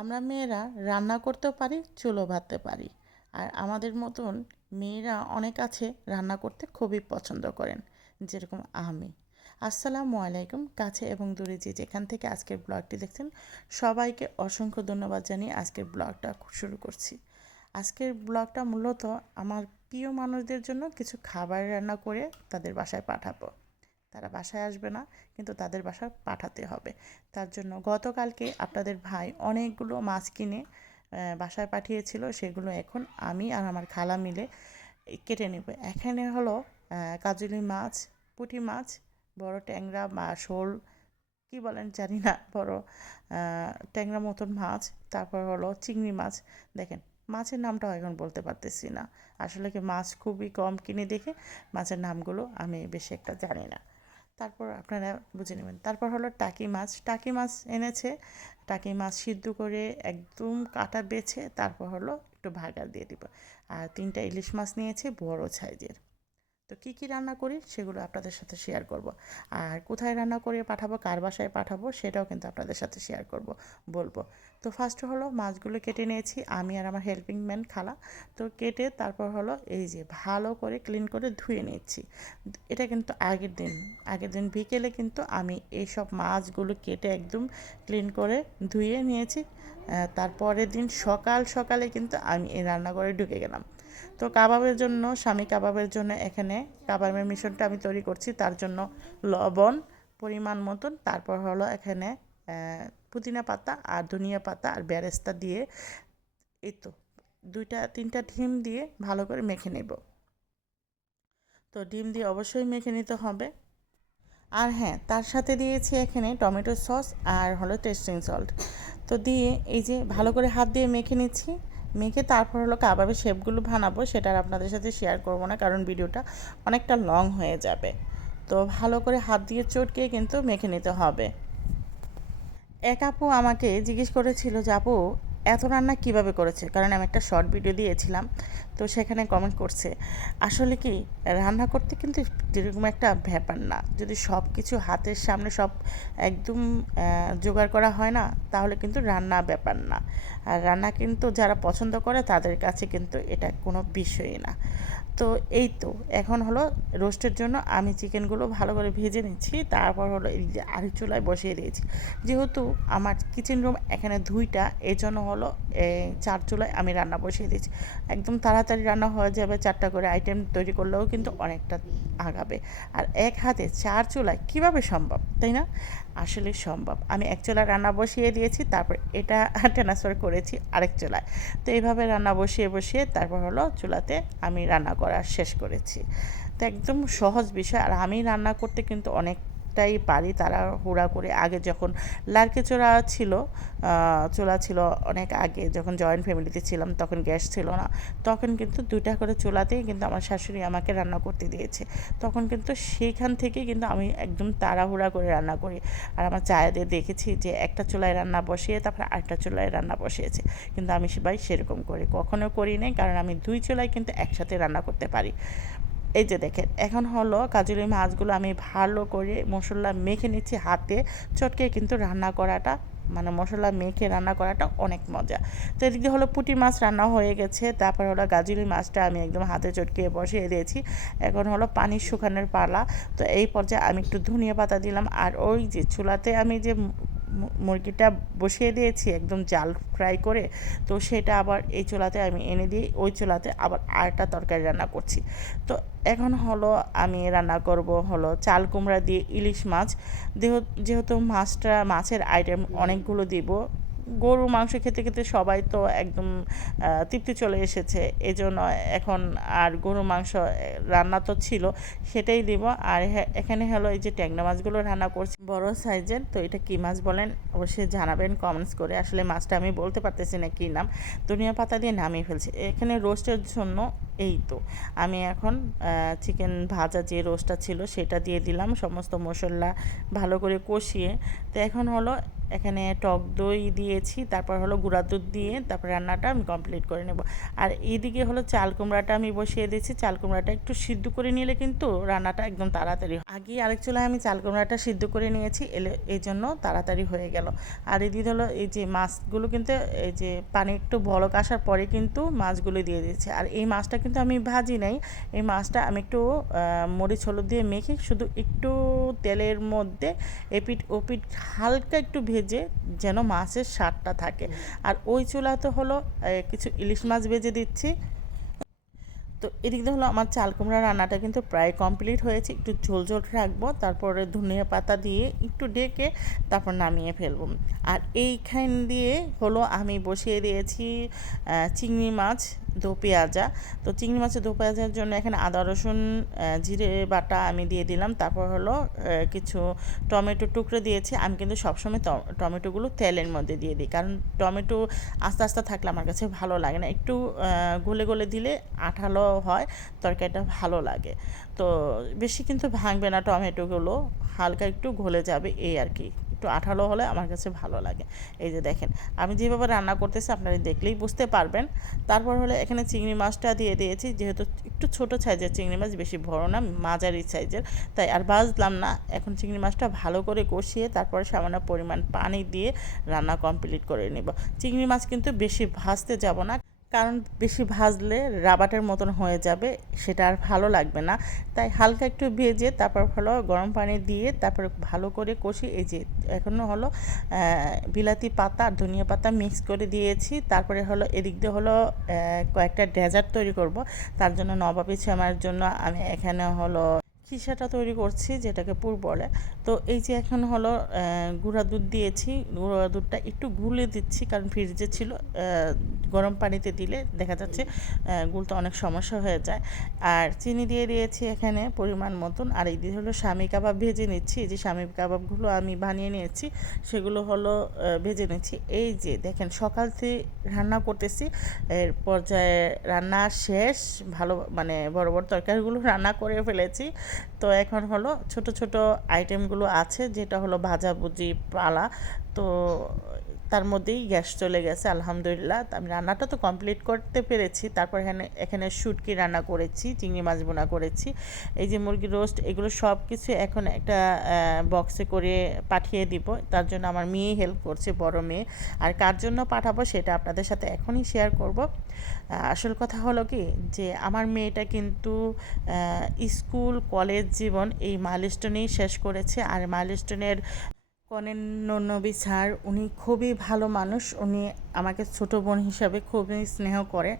আমরা মেয়েরা রান্না করতেও পারি, চুলো ভাতে পারি। আর আমাদের মতন মেয়েরা অনেক আছে রান্না করতে খুবই পছন্দ করেন, যেরকম আমি। আসসালামু আলাইকুম, কাছে এবং দূরে যে যেখান থেকে আজকের ব্লগটি দেখছেন, সবাইকে অসংখ্য ধন্যবাদ জানিয়ে আজকের ব্লগটা শুরু করছি। আজকের ব্লগটা মূলত আমার প্রিয় মানুষদের জন্য কিছু খাবার রান্না করে তাদের বাসায় পাঠাবো। তারা বাসায় আসবে না, কিন্তু তাদের বাসায় পাঠাতে হবে। তার জন্য গতকালকে আপনাদের ভাই অনেকগুলো মাছ কিনে বাসায় পাঠিয়েছিল, সেগুলো এখন আমি আর আমার খালা মিলে কেটে নেব। এখানে হলো কাজুলি মাছ, পুঁটি মাছ, বড় ট্যাংরা বা শোল, কী বলেন জানি না, বড় ট্যাংরা মতন মাছ, তারপর হলো চিংড়ি মাছ। দেখেন, মাছের নামটাও এখন বলতে পারতেছি না। আসলে কি মাছ খুবই কম কিনে দেখে, মাছের নামগুলো আমি বেশি একটা জানি না। তারপর আপনারা বুঝে নেবেন। তারপর হলো টাকি মাছ। টাকি মাছ এনেছে, টাকি মাছ সিদ্ধ করে একদম কাটা বেছে তারপর হলো একটু ভাগা দিয়ে দিব। আর তিনটা ইলিশ মাছ নিয়েছে, বড় সাইজের। তো কী কী রান্না করি সেগুলো আপনাদের সাথে শেয়ার করব। আর কোথায় রান্না করে পাঠাবো, কার বাসায় পাঠাবো সেটাও কিন্তু আপনাদের সাথে শেয়ার করব, বলব। তো ফার্স্ট হলো মাছগুলো কেটে নিয়েছি, আমি আর আমার হেল্পিং ম্যান খালা। তো কেটে তারপর হলো এই যে ভালো করে ক্লিন করে ধুয়ে নিচ্ছি। এটা কিন্তু আগের দিন আগের দিন বিকেলে কিন্তু আমি এইসব মাছগুলো কেটে একদম ক্লিন করে ধুয়ে নিয়েছি। তারপরের দিন সকাল সকালে কিন্তু আমি এই রান্নাঘরে ঢুকে গেলাম। তো কাবাবের জন্য, স্বামী কাবাবের জন্য এখানে কাবাবের মিশ্রণটা আমি তৈরি করছি। তার জন্য লবণ পরিমাণ মতন। তারপর হলো এখানে পুদিনা পাতা আর ধনিয়া পাতা আর বেরেস্তা দিয়ে এই তো দুইটা, তিনটা ডিম দিয়ে ভালো করে মেখে নেব। তো ডিম দিয়ে অবশ্যই মেখে নিতে হবে। আর হ্যাঁ তার সাথে দিয়েছি এখানে টমেটো সস আর হলো টেস্টিং সল্ট। তো দিয়ে এই যে ভালো করে হাত দিয়ে মেখে নিচ্ছি। মেখে তারপর হলো কাবাবের শেপগুলো বানাবো, সেটা আর আপনাদের সাথে শেয়ার করব না, কারণ ভিডিওটা অনেকটা লং হয়ে যাবে। তো ভালো করে হাত দিয়ে চটকে কিন্তু মেখে নিতে হবে। এক আপু আমাকে জিজ্ঞেস করেছিল যে, আপু এত রান্না কীভাবে করেছে? কারণ আমি একটা শর্ট ভিডিও দিয়েছিলাম, তো সেখানে কমেন্ট করছে, আসলে কি, রান্না করতে কিন্তু যেরকম একটা ব্যাপার না। যদি সব কিছু হাতের সামনে সব একদম জোগাড় করা হয় না, তাহলে কিন্তু রান্না ব্যাপার না। আর রান্না কিন্তু যারা পছন্দ করে, তাদের কাছে কিন্তু এটা কোনো বিষয়ই না। তো এই তো, এখন হলো রোস্টের জন্য আমি চিকেনগুলো ভালো করে ভেজে নিচ্ছি, তারপর হলো এই যে আড়ি চুলায় বসিয়ে দিয়েছি। যেহেতু আমার কিচেন রুম এখানে ধুইটা এই জন্য হলো চার চুলায় আমি রান্না বসিয়ে দিয়েছি। একদম তাড়াতাড়ি রান্না হয়ে যাবে, চারটা করে আইটেম তৈরি করলেও কিন্তু অনেকটা আগাবে। আর এক হাতে চার চুলায় কীভাবে সম্ভব, তাই না? আসলে সম্ভব। আমি এক চুলায় রান্না বসিয়ে দিয়েছি, তারপর এটা ট্রান্সফার করেছি আরেক চুলায়। তো এইভাবে রান্না বসিয়ে বসিয়ে তারপর হলো চুলাতে আমি রান্না করা শেষ করেছি। তো একদম সহজ বিষয়। আর আমি রান্না করতে কিন্তু অনেক অনেকটাই পারি তারা হুড়া করে। আগে যখন লার্কে চোরা ছিল চুলা ছিল অনেক আগে, যখন জয়েন্ট ফ্যামিলিতে ছিলাম তখন গ্যাস ছিল না। তখন কিন্তু দুইটা করে চুলাতেই কিন্তু আমার শাশুড়ি আমাকে রান্না করতে দিয়েছে। তখন কিন্তু সেইখান থেকে কিন্তু আমি একদম তাড়াহুড়া করে রান্না করি। আর আমার চায়েদের দেখেছি যে একটা চুলায় রান্না বসিয়ে, তারপর আরেকটা চুলায় রান্না বসিয়েছে। কিন্তু আমি সবাই সেরকম করি কখনো করি নাই, কারণ আমি দুই চুলায় কিন্তু একসাথে রান্না করতে পারি। এই যে দেখেন, এখন হলো কাজুরি মাছগুলো আমি ভালো করে মশলা মেখে নিচ্ছি হাতে। চটকে কিন্তু রান্না করাটা মানে মশলা মেখে রান্না করাটা অনেক মজা। তো এদিকে হলো পুঁটি মাছ রান্না হয়ে গেছে, তারপর হলো গাজুরি মাছটা আমি একদম হাতে চটকে বসিয়ে দিয়েছি। এখন হলো পানি শুকানোর পালা। তো এই পর্যায়ে আমি একটু ধনিয়া পাতা দিলাম, আর ওই যে চুলাতে আমি যে মুরগিটা বসিয়ে দিয়েছি, একদম জাল ফ্রাই করে। তো সেটা আবার এই চোলাতে আমি এনে দিয়ে ওই চোলাতে আবার আরেকটা তরকারি রান্না করছি। তো এখন হলো আমি রান্না করব হলো চাল কুমড়া দিয়ে ইলিশ মাছ। যেহেতু মাছটা, মাছের আইটেম অনেকগুলো দিব গরু মাংস খেতে খেতে সবাই তো একদম তৃপ্তি চলে এসেছে। এজন্য এখন আর গরু মাংস রান্না তো ছিল, সেটাই দিব। আর এখানে হলো এই যে ট্যাংরা মাছগুলো রান্না করছি। বড় সাইজের, তো এটা কী মাছ বলেন? অবশ্যই জানাবেন কমেন্টস করে। আসলে মাছটা আমি বলতে পারতেছি না কী নাম। ধনিয়া পাতা দিয়ে নামিয়ে ফেলছি। এখানে রোস্টের জন্য এই তো। আমি এখন চিকেন ভাজা যে রোস্টটা ছিল, সেটা দিয়ে দিলাম। সমস্ত মশলা ভালো করে কষিয়ে। তো এখন হলো এখানে টক দই দিয়েছি, তারপর হলো গুঁড়া দুধ দিয়ে তারপর রান্নাটা আমি কমপ্লিট করে নেব। আর এইদিকে হলো চাল কুমড়াটা আমি বসিয়ে দিয়েছি, চাল কুমড়াটা একটু সিদ্ধ করে নিলে কিন্তু রান্নাটা একদম তাড়াতাড়ি। আগে আরেক চুলায় আমি চাল কুমড়াটা সিদ্ধ করে নিয়েছি, এলে এই জন্য তাড়াতাড়ি হয়ে গেল। আর এদিকে হলো এই যে মাছগুলো কিন্তু, এই যে পানি একটু বলক আসার পরে কিন্তু মাছগুলো দিয়ে দিয়েছে। আর এই মাছটা কিন্তু আমি ভাজি নাই, এই মাছটা আমি একটু মরিচ, হলুদ দিয়ে মেখে শুধু একটু তেলের মধ্যে এপিট ওপিট হালকা একটু ভেজে যেন মাছের স্বাদটা থাকে। আর ওই চুলাতে হলো কিছু ইলিশ মাছ ভেজে দিচ্ছি। তো এদিক দিয়ে হলো আমার চাল কুমড়া রান্নাটা কিন্তু প্রায় কমপ্লিট হয়েছে। একটু ঝোল ঝোল রাখব, তারপরে ধনিয়া পাতা দিয়ে একটু ডেকে তারপর নামিয়ে ফেলব। আর এইখান দিয়ে হলো আমি বসিয়ে দিয়েছি চিংড়ি মাছ দো পেঁয়াজা। তো চিংড়ি মাছের দো পেঁয়াজার জন্য এখানে আদা, রসুন জিরে, বাটা আমি দিয়ে দিলাম। তারপর হলো কিছু টমেটো টুকরো দিয়েছি। আমি কিন্তু সবসময় টমেটোগুলো তেলের মধ্যে দিয়ে দিই। কারণ টমেটো আস্তে আস্তে থাকলে আমার কাছে ভালো লাগে না। একটু গলে গলে দিলে আঠালো হয়, তরকারিটা ভালো লাগে। তো বেশি কিন্তু ভাঙবে না টমেটোগুলো। হালকা একটু গলে যাবে, এই আর কি। একটু আঠালো হলে আমার কাছে ভালো লাগে। এই যে দেখেন, আমি যেভাবে রান্না করতেছি আপনারা দেখলেই বুঝতে পারবেন। তারপর হলে এখানে চিংড়ি মাছটা দিয়ে দিয়েছি, যেহেতু একটু ছোট সাইজের চিংড়ি মাছ, বেশি বড় না, মাঝারি সাইজের। তাই আর বাজলাম না, এখন চিংড়ি মাছটা ভালো করে কষিয়ে তারপরে সামান্য পরিমাণ পানি দিয়ে রান্না কমপ্লিট করে নেব। চিংড়ি মাছ কিন্তু বেশি ভাজতে যাব না কারণ বেশি ভাজলে রাবাটের মতন হয়ে যাবে, সেটা আর ভালো লাগবে না। তাই হালকা একটু ভেজে তারপর হলো গরম পানি দিয়ে তারপর ভালো করে কষি এই যে এখনও হলো বিলাতি পাতা আর ধনিয়া পাতা মিক্স করে দিয়েছি। তারপরে হলো, এদিক দিয়ে হলো কয়েকটা ডেজার্ট তৈরি করব। তার জন্য নবাবি ছামার জন্য আমি এখানে হলো খিসাটা তৈরি করছি, যেটাকে পুর বলে। তো এই যে এখন হলো গুঁড়া দুধ দিয়েছি, গুঁড়া দুধটা একটু গুলে দিচ্ছি, কারণ ফ্রিজে ছিল গরম পানিতে দিলে দেখা যাচ্ছে গুলতে অনেক সমস্যা হয়ে যায়। আর চিনি দিয়ে দিয়েছি এখানে পরিমাণ মতন। আর এই দিয়ে হলো স্বামী কাবাব ভেজে নিচ্ছি, এই যে স্বামী কাবাবগুলো আমি বানিয়ে নিয়েছি, সেগুলো হলো ভেজে নিচ্ছি। এই যে দেখেন, সকাল থেকে রান্না করতেছি, এর পর্যায়ে রান্না শেষ, ভালো মানে বড় বড় তরকারিগুলো রান্না করে ফেলেছি। তো এখন হলো ছোট ছোট আইটেমগুলো আছে যেটা হলো ভাজাভুজি পালা। তো তার মধ্যেই গ্যাস চলে গেছে, আলহামদুলিল্লাহ। আমি রান্নাটা তো কমপ্লিট করতে পেরেছি। তারপর এখানে এখানে শুটকি রান্না করেছি, চিংড়ি মাছ বোনা করেছি। এই যে মুরগি রোস্ট এগুলো সব কিছু এখন একটা বক্সে করে পাঠিয়ে দিব। তার জন্য আমার মেয়ে হেল্প করছে, বড় মেয়ে। আর কার জন্য পাঠাবো সেটা আপনাদের সাথে এখনই শেয়ার করব। আসল কথা হলো কি যে আমার মেয়েটা কিন্তু স্কুল কলেজ জীবন এই মাইলস্টোনেই শেষ করেছে। আর মাইলস্টোনের কনেন নবী স্যার, উনি খুবই ভালো মানুষ। উনি আমাকে ছোট বোন হিসাবে খুবই স্নেহ করে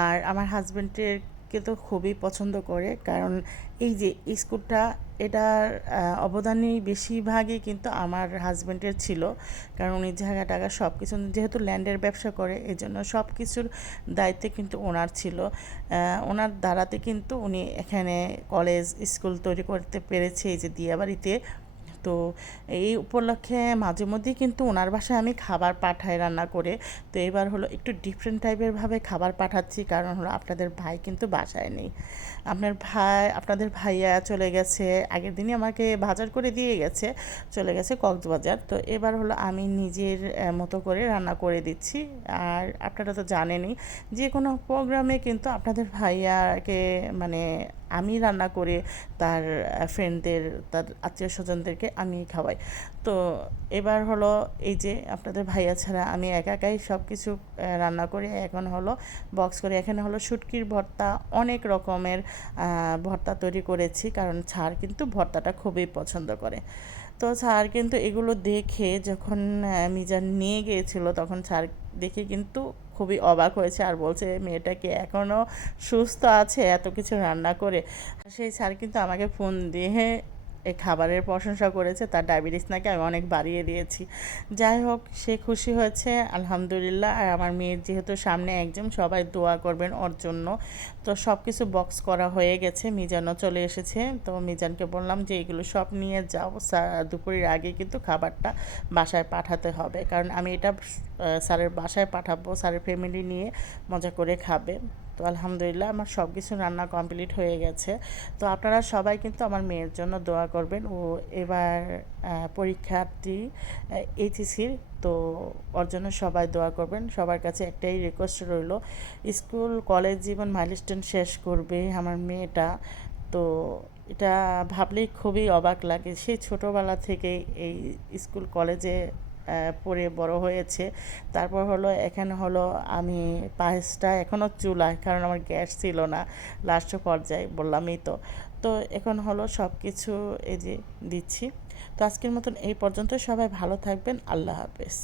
আর আমার হাজব্যান্ডেরকে তো খুবই পছন্দ করে। কারণ এই যে স্কুলটা, এটার অবদানই বেশিরভাগই কিন্তু আমার হাজব্যান্ডের ছিল। কারণ উনি জায়গা টাকা সব কিছু যেহেতু ল্যান্ডের ব্যবসা করে এই জন্য সব কিছুর দায়িত্বে কিন্তু ওনার ছিল। ওনার দ্বারাতে কিন্তু উনি এখানে কলেজ, স্কুল তৈরি করতে পেরেছে এই যে দিয়াবাড়িতে। তো এই উপলক্ষে মাঝে মধ্যেই কিন্তু ওনার বাসায় আমি খাবার পাঠাই রান্না করে। তো এবার হলো একটু ডিফারেন্ট টাইপের ভাবে খাবার পাঠাচ্ছি, কারণ হলো আপনাদের ভাই কিন্তু বাসায় নেই। আপনার ভাই, আপনাদের ভাইয়া চলে গেছে, আগের দিনই আমাকে বাজার করে দিয়ে গেছে, চলে গেছে কক্সবাজার। তো এবার হলো আমি নিজের মতো করে রান্না করে দিচ্ছি। আর আপনারা তো জানেনই যে কোনো প্রোগ্রামে কিন্তু আপনাদের ভাইয়াকে মানে আমি রান্না করে তার ফ্রেন্ডদের তার আত্মীয় স্বজনদেরকে আমি খাওয়াই। তো এবার হলো এই যে আপনাদের ভাইয়া ছাড়া আমি একা একাই সব কিছু রান্না করে এখন হলো বক্স করে। এখানে হলো শুটকির ভর্তা, অনেক রকমের ভর্তা তৈরি করেছি কারণ ছাড় কিন্তু ভর্তাটা খুবই পছন্দ করে। তো স্যার কিন্তু এগুলো দেখে যখন মিজান নিয়ে গিয়েছিল তখন স্যার দেখে কিন্তু খুবই অবাক হয়েছে আর বলছে, মেয়েটা কি এখনও সুস্থ আছে? এত কিছু রান্না করে। সেই স্যার কিন্তু আমাকে ফোন দিয়ে এই খাবারের প্রশংসা করেছে, তার ডায়াবেটিস নাকি আমি অনেক বাড়িয়ে দিয়েছি। যাই হোক, সে খুশি হয়েছে, আলহামদুলিল্লাহ। আর আমার মেয়ের যেহেতু সামনে একজন, সবাই দোয়া করবেন ওর জন্য। তো সব কিছু বক্স করা হয়ে গেছে, মিজানও চলে এসেছে। তো মিজানকে বললাম যে, এগুলো সব নিয়ে যাও দুপুরের আগে কিন্তু খাবারটা বাসায় পাঠাতে হবে। কারণ আমি এটা স্যারের বাসায় পাঠাবো, স্যারের ফ্যামিলি নিয়ে মজা করে খাবে। তো আলহামদুলিল্লাহ আমার সব কিছু রান্না কমপ্লিট হয়ে গেছে। তো আপনারা সবাই কিন্তু আমার মেয়ের জন্য দোয়া করবেন। ও এবার পরীক্ষার্থী এইচএসির তো ওর জন্য সবাই দোয়া করবেন। সবার কাছে একটাই রিকোয়েস্ট রইল, স্কুল কলেজ জীবন মাইলস্টোন শেষ করবে আমার মেয়েটা। তো এটা ভাবলেই খুবই অবাক লাগে। সেই ছোটোবেলা থেকেই এই স্কুল কলেজে পড়ে বড় হয়েছে। তারপর হলো, এখানে হলো আমি পায়েসটা এখনও চুলায়, কারণ আমার গ্যাস ছিল না লাস্ট পর্যায়ে, বললামই তো। তো এখন হলো সব কিছু এই যে দিচ্ছি। তো আজকের মতন এই পর্যন্ত। সবাই ভালো থাকবেন। আল্লাহ হাফেজ।